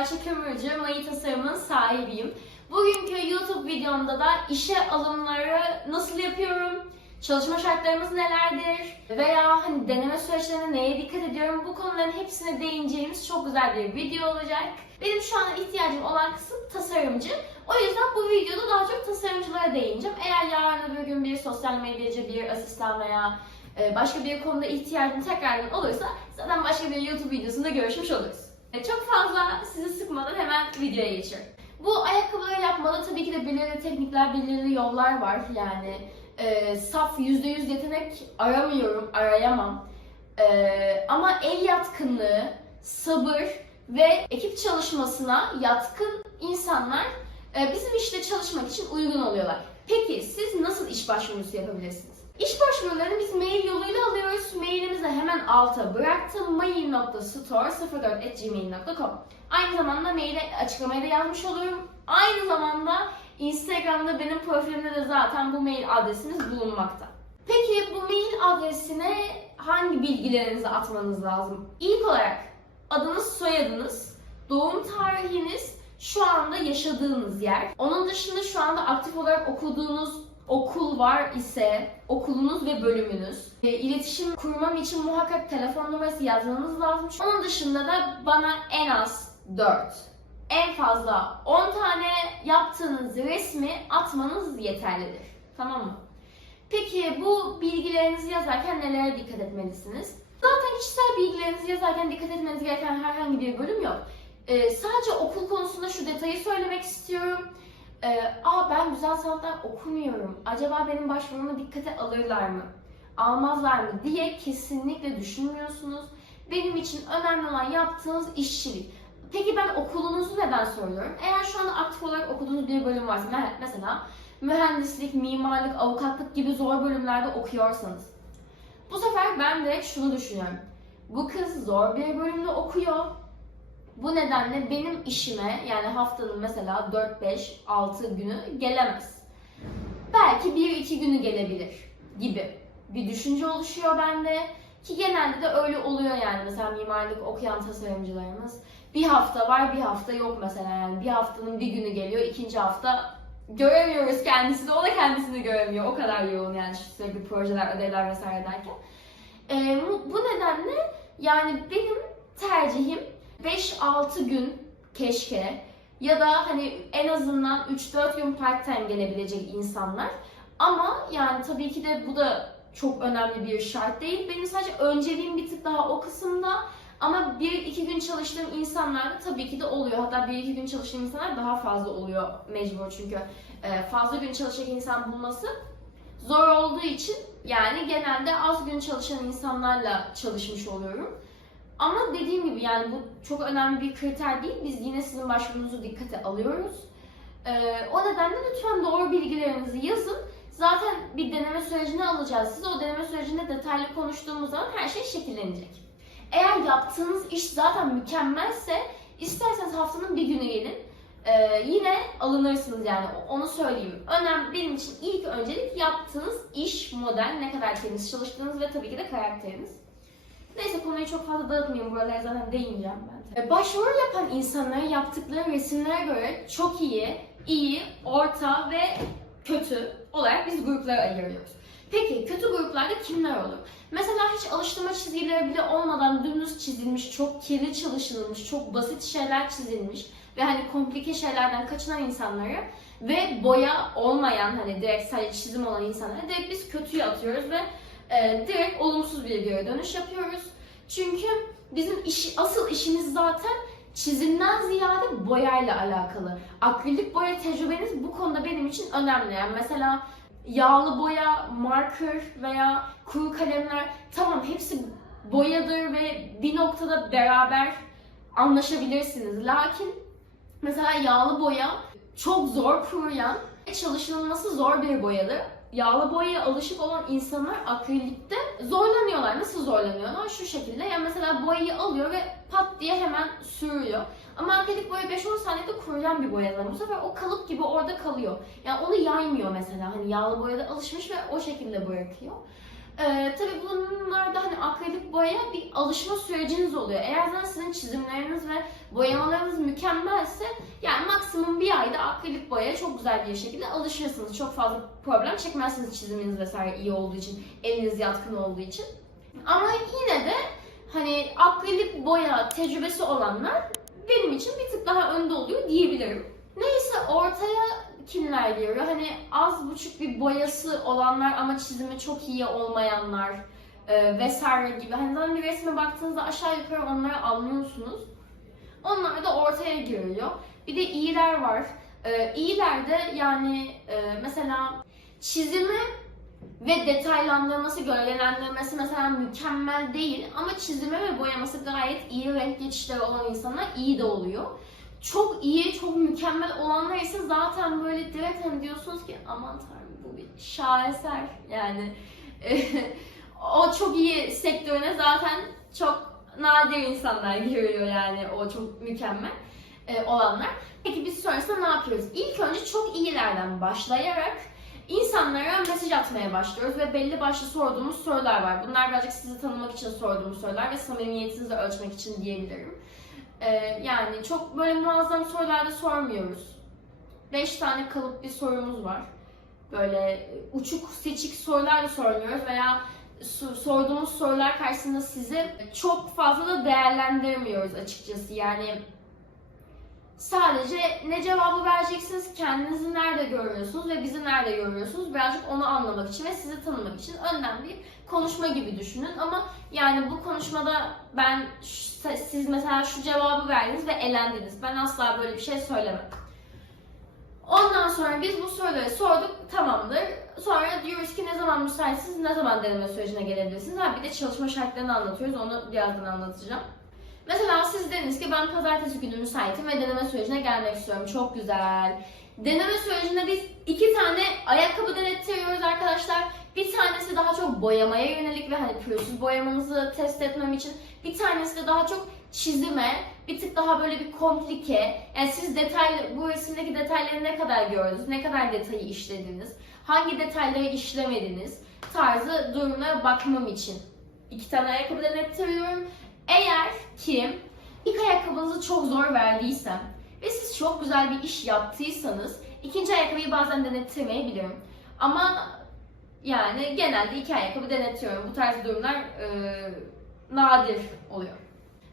Ayşe Kömürcü, Mayı Tasarım'ın sahibiyim. Bugünkü YouTube videomda da işe alımları nasıl yapıyorum, çalışma şartlarımız nelerdir veya hani deneme süreçlerinde neye dikkat ediyorum bu konuların hepsine değineceğimiz çok güzel bir video olacak. Benim şu an ihtiyacım olan kısım tasarımcı. O yüzden bu videoda daha çok tasarımcılara değineceğim. Eğer yarın öbür gün bir sosyal medyacı, bir asistan veya e, başka bir konuda ihtiyacım tekrardan olursa zaten başka bir YouTube videosunda görüşmüş oluruz. E, Çok fazla sizi sıkmadan hemen videoya geçiyorum. Bu ayakkabıları yapmada tabii ki de belirli teknikler, belirli yollar var. Yani e, saf %100 yetenek aramıyorum, arayamam. E, ama el yatkınlığı, sabır ve ekip çalışmasına yatkın insanlar e, bizim işte çalışmak için uygun oluyorlar. Peki siz nasıl iş başvurusu yapabilirsiniz? İş başvurularını biz mail yoluyla alıyoruz. Mailimizi hemen alta bıraktım. mail.store04.gmail.com Aynı zamanda maili açıklamaya da yazmış oluyorum. Aynı zamanda Instagram'da benim profilimde de zaten bu mail adresiniz bulunmakta. Peki bu mail adresine hangi bilgilerinizi atmanız lazım? İlk olarak adınız, soyadınız, doğum tarihiniz, şu anda yaşadığınız yer. Onun dışında şu anda aktif olarak okuduğunuz okul var ise okulunuz ve bölümünüz. E, iletişim kurmam için muhakkak telefon numarası yazmanız lazım. Onun dışında da bana en az 4, en fazla 10 tane yaptığınız resmi atmanız yeterlidir. Tamam mı? Peki bu bilgilerinizi yazarken nelere dikkat etmelisiniz? Zaten kişisel bilgilerinizi yazarken dikkat etmeniz gereken herhangi bir bölüm yok. Ee, sadece okul konusunda şu detayı söylemek istiyorum. Ee, Aa ben güzel sanatlar okumuyorum. Acaba benim başvurumu dikkate alırlar mı? Almazlar mı diye kesinlikle düşünmüyorsunuz. Benim için önemli olan yaptığınız işçilik. Peki ben okulunuzu neden soruyorum? Eğer şu anda aktif olarak okuduğunuz bir bölüm varsa me- mesela mühendislik, mimarlık, avukatlık gibi zor bölümlerde okuyorsanız. Bu sefer ben de şunu düşünüyorum. Bu kız zor bir bölümde okuyor. Bu nedenle benim işime yani haftanın mesela 4, 5, 6 günü gelemez. Belki 1-2 günü gelebilir gibi bir düşünce oluşuyor bende. Ki genelde de öyle oluyor yani mesela mimarlık okuyan tasarımcılarımız. Bir hafta var bir hafta yok mesela yani bir haftanın bir günü geliyor ikinci hafta göremiyoruz kendisini o da kendisini göremiyor o kadar yoğun yani sürekli projeler ödevler vesaire derken. Ee, bu- nedenle yani benim tercihim 5-6 gün keşke ya da hani en azından 3-4 gün part time gelebilecek insanlar. Ama yani tabii ki de bu da çok önemli bir şart değil. Benim sadece önceliğim bir tık daha o kısımda. Ama 1-2 gün çalıştığım insanlar tabii ki de oluyor. Hatta 1-2 gün çalıştığım insanlar daha fazla oluyor mecbur çünkü e, fazla gün çalışacak insan bulması zor olduğu için yani genelde az gün çalışan insanlarla çalışmış oluyorum. Ama dediğim gibi yani bu çok önemli bir kriter değil. Biz yine sizin başvurunuzu dikkate alıyoruz. Ee, o nedenle lütfen doğru bilgilerinizi yazın. Zaten bir deneme sürecine alacağız sizi. O deneme sürecinde detaylı konuştuğumuz zaman her şey şekillenecek. Eğer yaptığınız iş zaten mükemmelse isterseniz haftanın bir günü gelin. Ee, yine alınırsınız yani onu söyleyeyim. Önemli benim için ilk öncelik yaptığınız iş, model, ne kadar temiz çalıştığınız ve tabii ki de karakteriniz. Neyse konuyu çok fazla dağıtmayayım. Buralara zaten değineceğim ben. Ee, Başvuru yapan insanların yaptıkları resimlere göre çok iyi, iyi, orta ve kötü olarak biz gruplara ayırıyoruz. Peki kötü gruplarda kimler olur? Mesela hiç alıştırma çizgileri bile olmadan dümdüz çizilmiş, çok kirli çalışılmış, çok basit şeyler çizilmiş ve hani komplike şeylerden kaçınan insanları ve boya olmayan hani direkt sadece çizim olan insanları direkt biz kötüye atıyoruz ve e, direkt olumsuz bir geri dönüş yapıyoruz. Çünkü bizim iş, asıl işimiz zaten çizimden ziyade boyayla alakalı. Akrilik boya tecrübeniz bu konuda benim için önemli. Yani mesela yağlı boya, marker veya kuru kalemler tamam hepsi boyadır ve bir noktada beraber anlaşabilirsiniz. Lakin mesela yağlı boya çok zor kuruyan, çalışılması zor bir boyadır. Yağlı boyaya alışık olan insanlar akrilikte zorlanıyorlar. Nasıl zorlanıyorlar? Şu şekilde. Yani mesela boyayı alıyor ve pat diye hemen sürüyor. Ama akrilik boya 5-10 saniyede kuruyan bir boya zaten. Bu sefer o kalıp gibi orada kalıyor. Yani onu yaymıyor mesela. Hani yağlı boyada alışmış ve o şekilde bırakıyor. Ee, tabii bunlarda hani akrilik boyaya bir alışma süreciniz oluyor. Eğer zaten sizin çizimleriniz ve boyamalarınız mükemmelse yani maksimum bir ayda akrilik boyaya çok güzel bir şekilde alışırsınız. Çok fazla problem çekmezsiniz çiziminiz vesaire iyi olduğu için, eliniz yatkın olduğu için. Ama yine de hani akrilik boya tecrübesi olanlar benim için bir tık daha önde oluyor diyebilirim. Neyse ortaya kimler giriyor? Hani az buçuk bir boyası olanlar ama çizimi çok iyi olmayanlar e, vesaire gibi. Hani zaten bir resme baktığınızda aşağı yukarı onları anlıyorsunuz. Onlar da ortaya giriyor. Bir de iyiler var. E, iyiler de yani e, mesela çizimi ve detaylandırması, gölgelendirmesi mesela mükemmel değil ama çizimi ve boyaması gayet iyi renk geçişleri olan insanlar iyi de oluyor. Çok iyi, çok mükemmel olanlar ise zaten böyle direkt hani diyorsunuz ki aman tanrım bu bir şaheser yani o çok iyi sektörüne zaten çok nadir insanlar giriyor yani o çok mükemmel e, olanlar. Peki biz sonrasında ne yapıyoruz? İlk önce çok iyilerden başlayarak insanlara mesaj atmaya başlıyoruz ve belli başlı sorduğumuz sorular var. Bunlar birazcık sizi tanımak için sorduğumuz sorular ve samimiyetinizi ölçmek için diyebilirim. Ee, yani çok böyle muazzam sorular da sormuyoruz. 5 tane kalıp bir sorumuz var. Böyle uçuk seçik sorular da sormuyoruz veya sorduğumuz sorular karşısında sizi çok fazla da değerlendirmiyoruz açıkçası. Yani sadece ne cevabı vereceksiniz, kendinizi nerede görüyorsunuz ve bizi nerede görüyorsunuz birazcık onu anlamak için ve sizi tanımak için önden bir konuşma gibi düşünün. Ama yani bu konuşmada ben siz mesela şu cevabı verdiniz ve elendiniz. Ben asla böyle bir şey söylemem. Ondan sonra biz bu soruları sorduk, tamamdır. Sonra diyoruz ki ne zaman müsaitsiniz, ne zaman deneme sürecine gelebilirsiniz. Ha bir de çalışma şartlarını anlatıyoruz, onu birazdan anlatacağım. Mesela siz dediniz ki ben pazartesi günü müsaitim ve deneme sürecine gelmek istiyorum. Çok güzel. Deneme sürecinde biz iki tane ayakkabı denettiriyoruz arkadaşlar. Bir tanesi daha çok boyamaya yönelik ve hani pürüzsüz boyamanızı test etmem için. Bir tanesi de daha çok çizime, bir tık daha böyle bir komplike. Yani siz detay, bu resimdeki detayları ne kadar gördünüz, ne kadar detayı işlediniz, hangi detayları işlemediniz tarzı durumlara bakmam için. İki tane ayakkabı denettiriyorum. Eğer ki ilk ayakkabınızı çok zor verdiysem ve siz çok güzel bir iş yaptıysanız ikinci ayakkabıyı bazen denettirmeyebilirim. Ama yani genelde iki ayakkabı denetiyorum. Bu tarz durumlar e, nadir oluyor.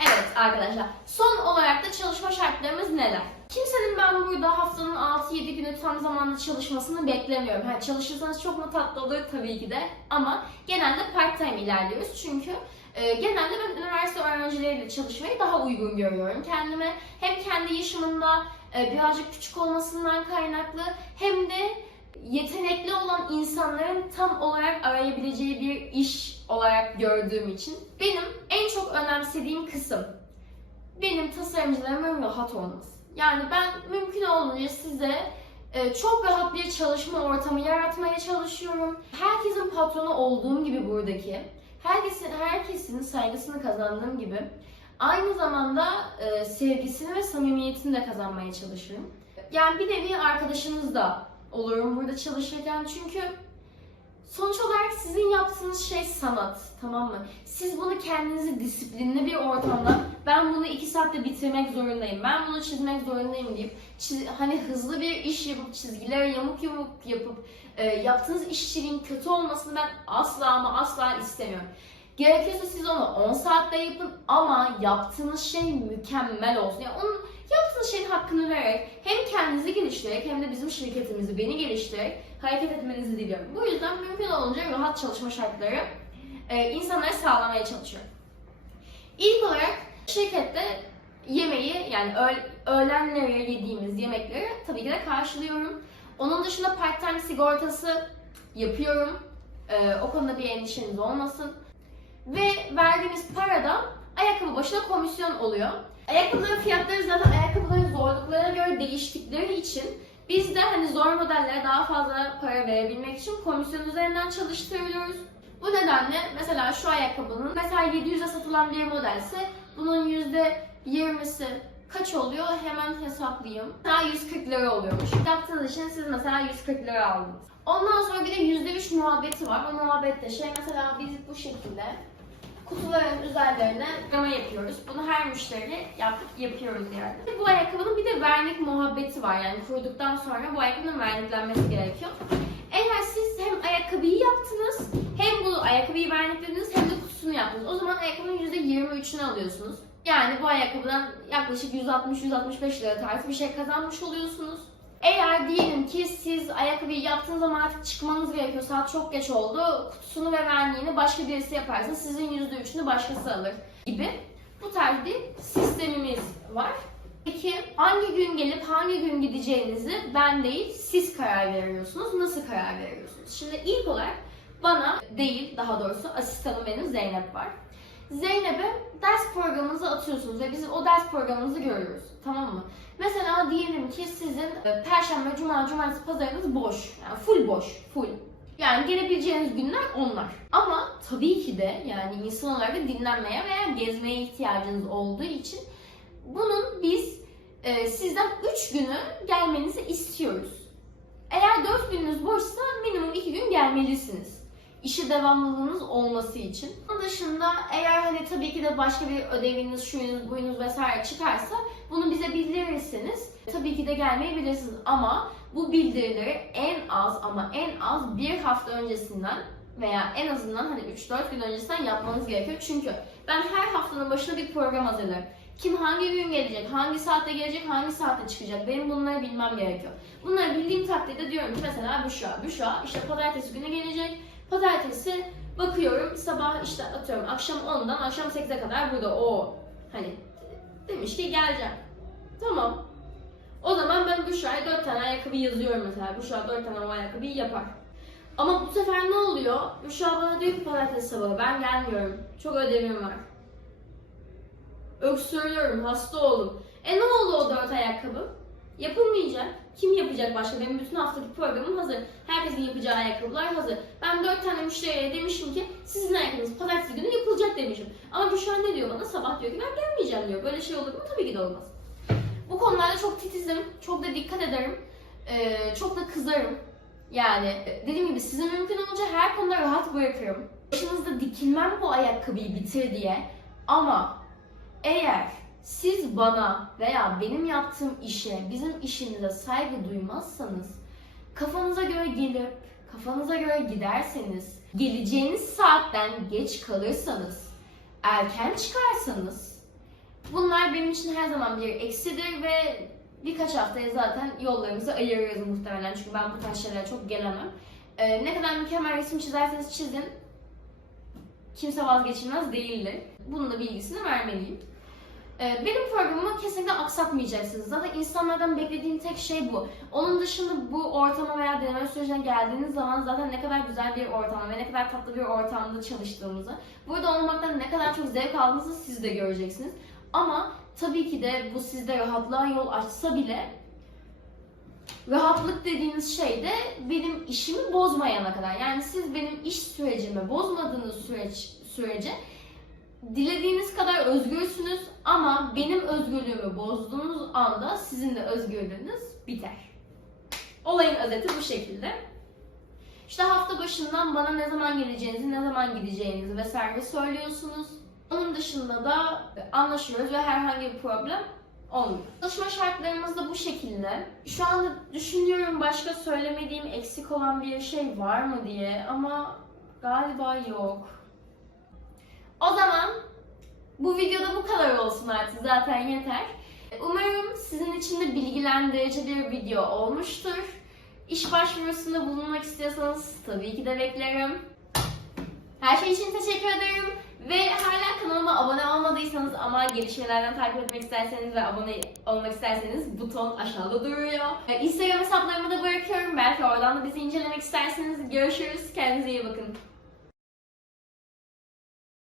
Evet arkadaşlar, son olarak da çalışma şartlarımız neler? Kimsenin ben burada haftanın 6-7 günü tam zamanlı çalışmasını beklemiyorum. Ha, çalışırsanız çok mu tatlı olur tabii ki de ama genelde part time ilerliyoruz çünkü e, genelde ben üniversite öğrencileriyle çalışmayı daha uygun görüyorum. Kendime hem kendi yaşımında e, birazcık küçük olmasından kaynaklı hem de yetenekli olan insanların tam olarak arayabileceği bir iş olarak gördüğüm için benim en çok önemsediğim kısım benim tasarımcılarımın rahat olması. Yani ben mümkün olduğunca size e, çok rahat bir çalışma ortamı yaratmaya çalışıyorum. Herkesin patronu olduğum gibi buradaki, herkesin herkesin saygısını kazandığım gibi aynı zamanda e, sevgisini ve samimiyetini de kazanmaya çalışıyorum. Yani bir nevi arkadaşınız da olurum burada çalışırken çünkü sonuç olarak sizin yaptığınız şey sanat tamam mı? Siz bunu kendinizi disiplinli bir ortamda ben bunu iki saatte bitirmek zorundayım, ben bunu çizmek zorundayım deyip çiz- hani hızlı bir iş yapıp çizgileri yamuk yamuk yapıp e, yaptığınız işçiliğin kötü olmasını ben asla ama asla istemiyorum. Gerekirse siz onu 10 saatte yapın ama yaptığınız şey mükemmel olsun. Yani onun yaptığınız şeyin hakkını vererek hem kendinizi geliştirerek hem de bizim şirketimizi, beni geliştirerek hareket etmenizi diliyorum. Bu yüzden mümkün olunca rahat çalışma şartları e, insanlara sağlamaya çalışıyorum. İlk olarak şirkette yemeği yani öğ- öğlenleri yediğimiz yemekleri tabii ki de karşılıyorum. Onun dışında part-time sigortası yapıyorum. E, o konuda bir endişeniz olmasın. Ve verdiğimiz parada ayakkabı başına komisyon oluyor. Ayakkabıların fiyatları zaten ayakkabıların zorluklarına göre değiştikleri için biz de hani zor modellere daha fazla para verebilmek için komisyon üzerinden çalıştırıyoruz. Bu nedenle mesela şu ayakkabının mesela 700'e satılan bir modelse bunun %20'si kaç oluyor hemen hesaplayayım. Mesela 140 lira oluyormuş. Yaptığınız için siz mesela 140 lira aldınız. Ondan sonra bir de %3 muhabbeti var. O muhabbette şey mesela biz bu şekilde kutuların üzerlerine gama yapıyoruz. Bunu her müşteri yap, yapıyoruz yani. Bu ayakkabının bir de vernik muhabbeti var. Yani kurduktan sonra bu ayakkabının verniklenmesi gerekiyor. Eğer siz hem ayakkabıyı yaptınız, hem bu ayakkabıyı verniklediniz hem de kutusunu yaptınız. O zaman ayakkabının %23'ünü alıyorsunuz. Yani bu ayakkabıdan yaklaşık 160-165 lira tarzı bir şey kazanmış oluyorsunuz. Eğer diyelim ki siz ayakkabıyı yaptığınız zaman artık çıkmanız gerekiyor, saat çok geç oldu, kutusunu ve verniğini başka birisi yaparsa sizin %3'ünü başkası alır gibi. Bu tarz bir sistemimiz var. Peki hangi gün gelip hangi gün gideceğinizi ben değil siz karar veriyorsunuz. Nasıl karar veriyorsunuz? Şimdi ilk olarak bana değil daha doğrusu asistanım benim Zeynep var. Zeynep'e ders programınızı atıyorsunuz ve biz o ders programınızı görüyoruz. Tamam mı? Mesela diyelim ki sizin e, perşembe, cuma, cumartesi, pazarınız boş. Yani full boş, full. Yani gelebileceğiniz günler onlar. Ama tabii ki de yani insan olarak da dinlenmeye veya gezmeye ihtiyacınız olduğu için bunun biz e, sizden 3 günü gelmenizi istiyoruz. Eğer 4 gününüz boşsa minimum 2 gün gelmelisiniz. İşe devamlılığınız olması için. Onun dışında eğer hani tabii ki de başka bir ödeviniz, şuyunuz, buyunuz vesaire çıkarsa bunu bize bildirirseniz tabii ki de gelmeyebilirsiniz. Ama bu bildirileri en az ama en az bir hafta öncesinden veya en azından hani 3-4 gün öncesinden yapmanız gerekiyor. Çünkü ben her haftanın başına bir program hazırlarım. Kim hangi gün gelecek, hangi saatte gelecek, hangi saatte çıkacak benim bunları bilmem gerekiyor. Bunları bildiğim takdirde diyorum ki mesela Büşra, Büşra işte pazartesi günü gelecek. Pazartesi bakıyorum sabah işte atıyorum akşam 10'dan akşam 8'e kadar burada o hani demiş ki geleceğim. Tamam. O zaman ben Büşra'ya 4 tane ayakkabı yazıyorum mesela. Büşra 4 tane o ayakkabıyı yapar. Ama bu sefer ne oluyor? Büşra bana diyor ki pazartesi sabahı ben gelmiyorum. Çok ödevim var. Öksürüyorum, hasta oldum. E ne oldu o 4 ayakkabı? Yapılmayacak. Kim yapacak başka? Benim bütün haftaki programım hazır. Herkesin yapacağı ayakkabılar hazır. Ben 4 tane müşteriye demişim ki sizin ayakkabınız pazartesi günü yapılacak demişim. Ama Büşra ne diyor bana? Sabah diyor ki ben gelmeyeceğim diyor. Böyle şey olur mu? Tabii ki de olmaz. Bu konularda çok titizim. Çok da dikkat ederim. Ee, çok da kızarım. Yani dediğim gibi size mümkün olunca her konuda rahat bırakırım. Başınızda dikilmem bu ayakkabıyı bitir diye. Ama eğer siz bana veya benim yaptığım işe, bizim işimize saygı duymazsanız, kafanıza göre gelip, kafanıza göre giderseniz, geleceğiniz saatten geç kalırsanız, erken çıkarsanız, bunlar benim için her zaman bir eksidir ve birkaç haftaya zaten yollarımızı ayırırız muhtemelen çünkü ben bu tarz şeylere çok gelemem. Ee, ne kadar mükemmel resim çizerseniz çizin, kimse vazgeçilmez değildir. Bunun da bilgisini vermeliyim. Ee, Benim programımı kesinlikle aksatmayacaksınız. Zaten insanlardan beklediğim tek şey bu. Onun dışında bu ortama veya deneme sürecine geldiğiniz zaman zaten ne kadar güzel bir ortam ve ne kadar tatlı bir ortamda çalıştığımızı, burada olmaktan ne kadar çok zevk aldığınızı siz de göreceksiniz. Ama tabii ki de bu sizde rahatlığa yol açsa bile rahatlık dediğiniz şey de benim işimi bozmayana kadar. Yani siz benim iş sürecimi bozmadığınız süreç sürece dilediğiniz kadar özgürsünüz ama benim özgürlüğümü bozduğunuz anda sizin de özgürlüğünüz biter. Olayın özeti bu şekilde. İşte hafta başından bana ne zaman geleceğinizi, ne zaman gideceğinizi vesaire söylüyorsunuz. Onun dışında da anlaşıyoruz ve herhangi bir problem olmuyor. Çalışma şartlarımız da bu şekilde. Şu anda düşünüyorum başka söylemediğim eksik olan bir şey var mı diye ama galiba yok. O zaman bu videoda bu kadar olsun artık zaten yeter. Umarım sizin için de bilgilendirici bir video olmuştur. İş başvurusunda bulunmak istiyorsanız tabii ki de beklerim. Her şey için teşekkür ederim. Ve hala kanalıma abone olmadıysanız ama gelişmelerden takip etmek isterseniz ve abone olmak isterseniz buton aşağıda duruyor. Ee, Instagram hesaplarımı da bırakıyorum. Belki oradan da bizi incelemek isterseniz görüşürüz. Kendinize iyi bakın.